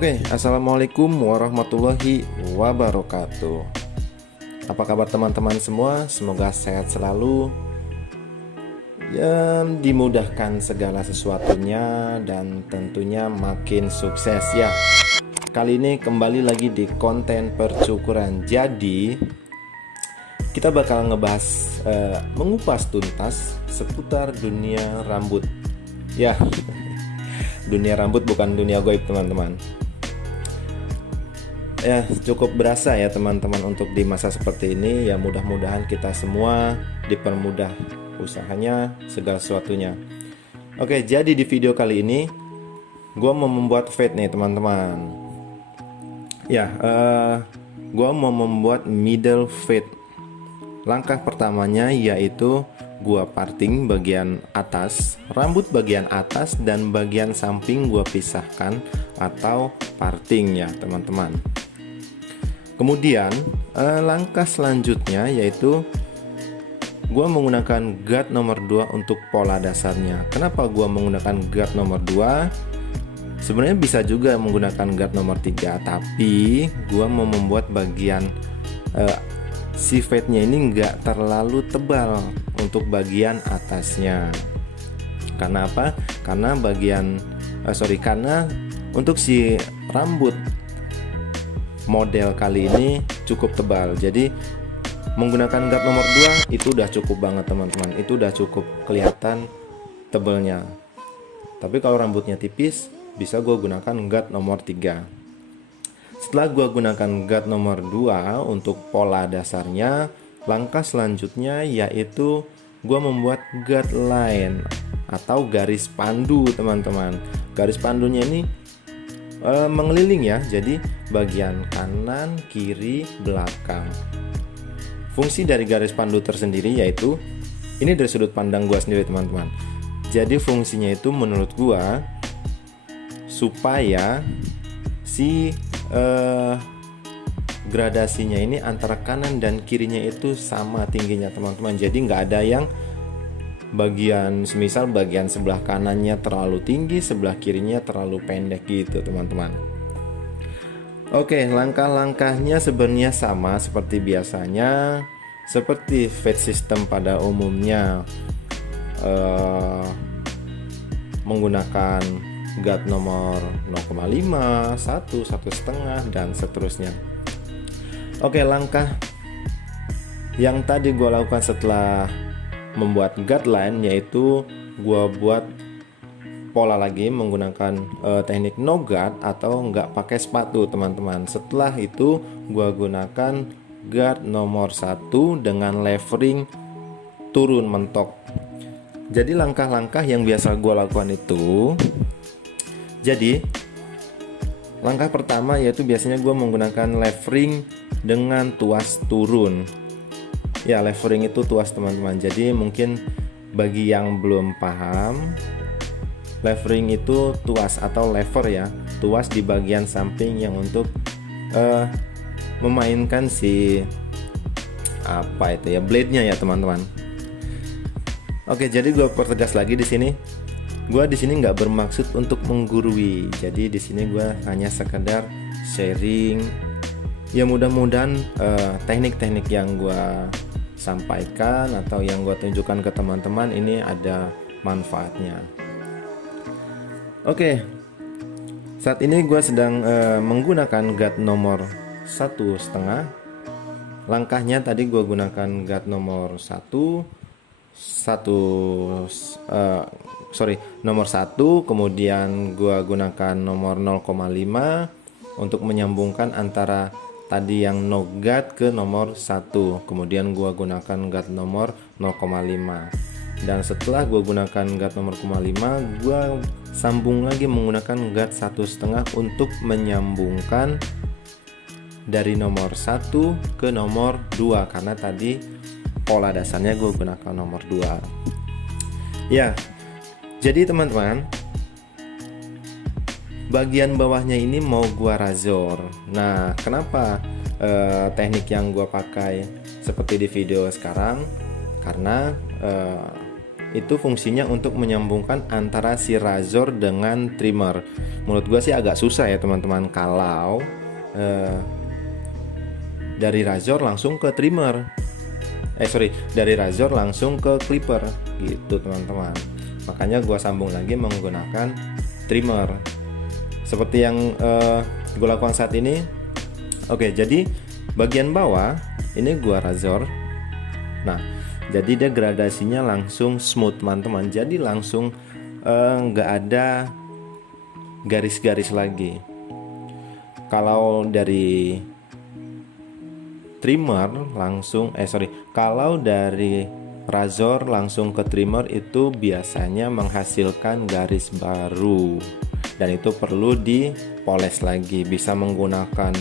Oke, assalamualaikum warahmatullahi wabarakatuh. Apa kabar teman-teman semua? Semoga sehat selalu, ya, dimudahkan segala sesuatunya, dan tentunya makin sukses ya. Kali ini kembali lagi di konten percukuran. Jadi kita bakal ngebahas mengupas tuntas seputar dunia rambut. Ya, dunia rambut bukan dunia goib teman-teman. Ya, cukup berasa ya teman-teman untuk di masa seperti ini. Ya, mudah-mudahan kita semua dipermudah usahanya, segala sesuatunya. Oke, jadi di video kali ini gue mau membuat fade nih teman-teman. Ya, gue mau membuat middle fade. Langkah pertamanya yaitu gue parting bagian atas, rambut bagian atas dan bagian samping gue pisahkan atau parting ya teman-teman. Kemudian langkah selanjutnya yaitu gue menggunakan guard nomor 2 untuk pola dasarnya. Kenapa gue menggunakan guard nomor 2? Sebenarnya bisa juga menggunakan guard nomor 3, tapi gue mau membuat bagian si fade-nya ini nggak terlalu tebal untuk bagian atasnya. Karena apa? Karena karena untuk si rambut model kali ini cukup tebal. Jadi menggunakan guard nomor 2 itu udah cukup banget teman-teman. Itu udah cukup kelihatan tebelnya. Tapi kalau rambutnya tipis, bisa gue gunakan guard nomor 3. Setelah gue gunakan guard nomor 2 untuk pola dasarnya, langkah selanjutnya yaitu gue membuat guard line atau garis pandu teman-teman. Garis pandunya ini mengeliling ya, jadi bagian kanan, kiri, belakang. Fungsi dari garis pandu tersendiri yaitu, ini dari sudut pandang gue sendiri teman-teman. Jadi fungsinya itu menurut gue supaya si gradasinya ini antara kanan dan kirinya itu sama tingginya teman-teman. Jadi nggak ada yang semisal bagian sebelah kanannya terlalu tinggi, sebelah kirinya terlalu pendek gitu teman-teman. Oke, langkah-langkahnya sebenarnya sama seperti biasanya, seperti fade system pada umumnya, menggunakan guard nomor 0,5, 1, 1,5 dan seterusnya. Oke, langkah yang tadi gue lakukan setelah membuat guard line yaitu gue buat pola lagi menggunakan teknik no guard atau nggak pakai sepatu teman-teman. Setelah itu gue gunakan guard nomor 1 dengan levering turun mentok. Jadi langkah-langkah yang biasa gue lakukan itu, jadi langkah pertama yaitu biasanya gue menggunakan levering dengan tuas turun. Ya, levering itu tuas teman-teman. Jadi mungkin bagi yang belum paham, levering itu tuas atau lever ya, tuas di bagian samping yang untuk memainkan si blade-nya ya teman-teman. Oke, jadi gue pertegas lagi di sini. Gue di sini nggak bermaksud untuk menggurui. Jadi di sini gue hanya sekedar sharing. Ya, mudah-mudahan teknik-teknik yang gue sampaikan atau yang gue tunjukkan ke teman-teman ini ada manfaatnya. Oke, saat ini gue sedang menggunakan guard nomor 1,5. Langkahnya tadi gue gunakan guard nomor 1, kemudian gue gunakan nomor 0,5 untuk menyambungkan antara tadi yang no guard ke nomor 1. Kemudian gua gunakan guard nomor 0,5. Dan setelah gua gunakan guard nomor 0,5, gua sambung lagi menggunakan guard 1,5 untuk menyambungkan dari nomor 1 ke nomor 2 karena tadi pola dasarnya gua gunakan nomor 2. Ya. Jadi teman-teman, bagian bawahnya ini mau gua razor. Nah, kenapa teknik yang gua pakai seperti di video sekarang? Karena itu fungsinya untuk menyambungkan antara si razor dengan trimmer. Menurut gue sih agak susah ya teman-teman kalau dari razor langsung ke trimmer. Dari razor langsung ke clipper gitu teman-teman. Makanya gue sambung lagi menggunakan trimmer. Seperti yang gue lakukan saat ini. Oke, jadi bagian bawah ini gue razor. Nah, jadi dia gradasinya langsung smooth teman-teman. Jadi langsung nggak ada garis-garis lagi. Kalau dari trimmer langsung kalau dari razor langsung ke trimmer itu biasanya menghasilkan garis baru, dan itu perlu dipoles lagi. Bisa menggunakan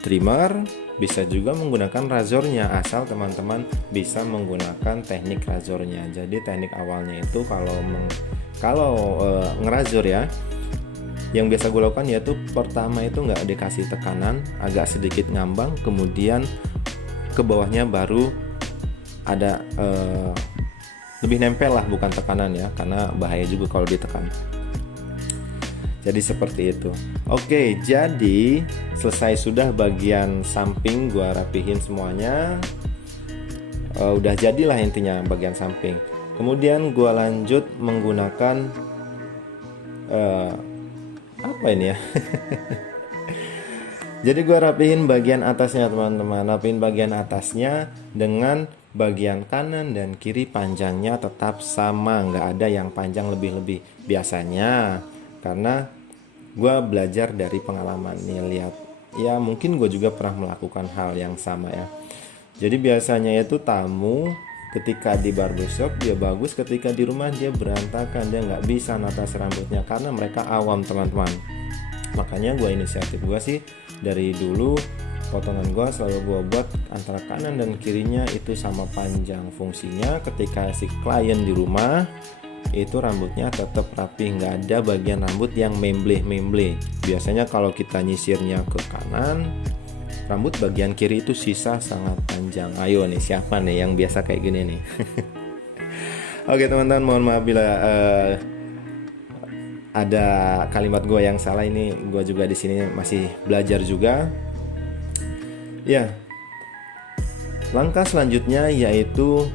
trimmer, bisa juga menggunakan razornya, asal teman-teman bisa menggunakan teknik razornya. Jadi teknik awalnya itu kalau ngerazor ya, yang biasa gue lakukan yaitu pertama itu nggak dikasih tekanan, agak sedikit ngambang, kemudian ke bawahnya baru ada lebih nempel lah, bukan tekanan ya, karena bahaya juga kalau ditekan. Jadi seperti itu. Oke, jadi selesai sudah bagian samping, gua rapihin semuanya. Udah jadilah intinya bagian samping. Kemudian gua lanjut menggunakan apa ini ya? Jadi gue rapihin bagian atasnya teman-teman. Rapihin bagian atasnya dengan bagian kanan dan kiri panjangnya tetap sama, nggak ada yang panjang lebih-lebih. Biasanya karena gue belajar dari pengalaman nih, lihat ya, mungkin gue juga pernah melakukan hal yang sama ya. Jadi biasanya itu tamu ketika di barbershop dia bagus, ketika di rumah dia berantakan, dia nggak bisa natas rambutnya karena mereka awam teman-teman. Makanya gue inisiatif gue sih dari dulu, potongan gue selalu gue buat antara kanan dan kirinya itu sama panjang. Fungsinya ketika si klien di rumah itu rambutnya tetap rapi, nggak ada bagian rambut yang memble-memble. Biasanya kalau kita nyisirnya ke kanan, rambut bagian kiri itu sisa sangat panjang. Ayo nih, siapa nih yang biasa kayak gini nih? Oke teman-teman, mohon maaf bila ada kalimat gue yang salah. Ini gue juga di sini masih belajar juga. Ya, langkah selanjutnya yaitu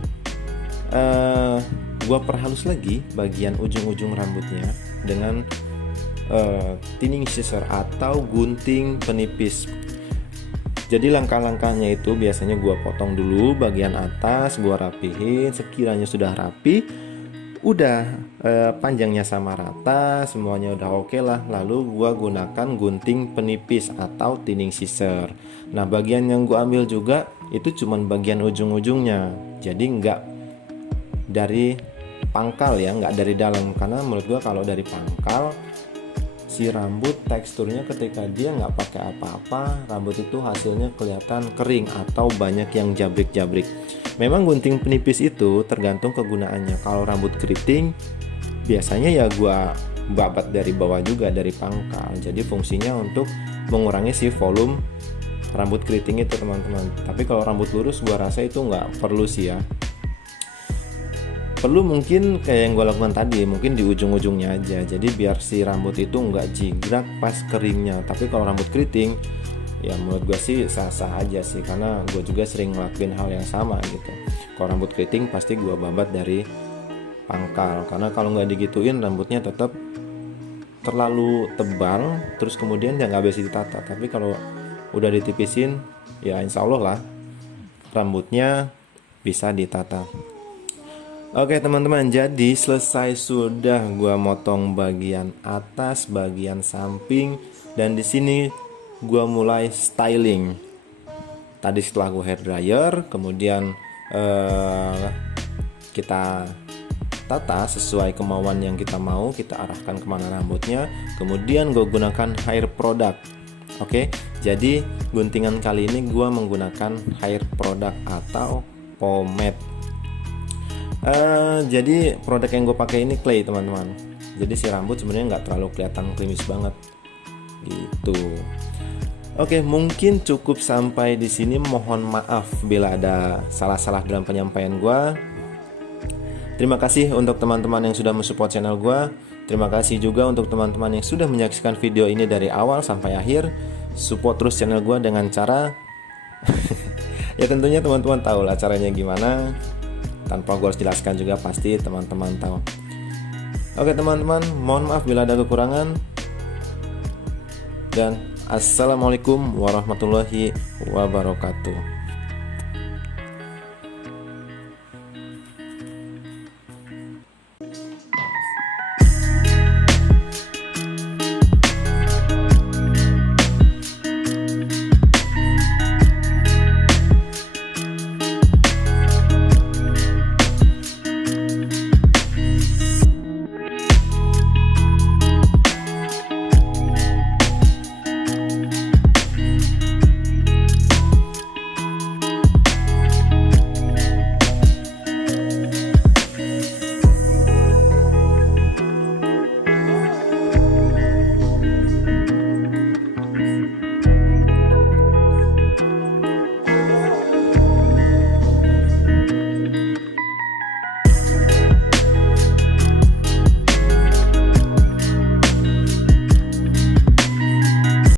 gue perhalus lagi bagian ujung-ujung rambutnya dengan thinning scissor atau gunting penipis. Jadi langkah-langkahnya itu biasanya gue potong dulu bagian atas, gue rapihin. Sekiranya sudah rapi, udah panjangnya sama rata, semuanya udah oke lah. Lalu gua gunakan gunting penipis atau thinning scissor. Nah, bagian yang gua ambil juga itu cuman bagian ujung-ujungnya. Jadi nggak dari pangkal ya, nggak dari dalam. Karena menurut gua kalau dari pangkal, si rambut teksturnya ketika dia nggak pakai apa-apa, rambut itu hasilnya kelihatan kering atau banyak yang jabrik-jabrik. Memang gunting penipis itu tergantung kegunaannya. Kalau rambut keriting biasanya ya gua babat dari bawah juga, dari pangkal. Jadi fungsinya untuk mengurangi si volume rambut keriting itu teman-teman. Tapi kalau rambut lurus gua rasa itu nggak perlu sih ya. Perlu mungkin kayak yang gue lakukan tadi, mungkin di ujung-ujungnya aja. Jadi biar si rambut itu nggak jigrak pas keringnya. Tapi kalau rambut keriting, ya menurut gue sih sah-sah aja sih, karena gue juga sering ngelakuin hal yang sama gitu. Kalau rambut keriting pasti gue babat dari pangkal, karena kalau nggak digituin rambutnya tetap terlalu tebal, terus kemudian ya nggak bisa ditata. Tapi kalau udah ditipisin, ya insya Allah lah rambutnya bisa ditata. Oke teman-teman, jadi selesai sudah gua motong bagian atas, bagian samping, dan di sini gua mulai styling. Tadi setelah gua hair dryer, kemudian kita tata sesuai kemauan yang kita mau, kita arahkan kemana rambutnya. Kemudian gua gunakan hair product. Oke, jadi guntingan kali ini gua menggunakan hair product atau pomade. Jadi produk yang gue pakai ini clay teman-teman. Jadi si rambut sebenarnya nggak terlalu kelihatan klimis banget gitu. Oke, mungkin cukup sampai di sini. Mohon maaf bila ada salah-salah dalam penyampaian gue. Terima kasih untuk teman-teman yang sudah mensupport channel gue. Terima kasih juga untuk teman-teman yang sudah menyaksikan video ini dari awal sampai akhir. Support terus channel gue dengan cara ya tentunya teman-teman tahu lah caranya gimana. Tanpa gue harus jelaskan juga, pasti teman-teman tahu. Oke teman-teman, mohon maaf bila ada kekurangan. Dan assalamualaikum warahmatullahi wabarakatuh.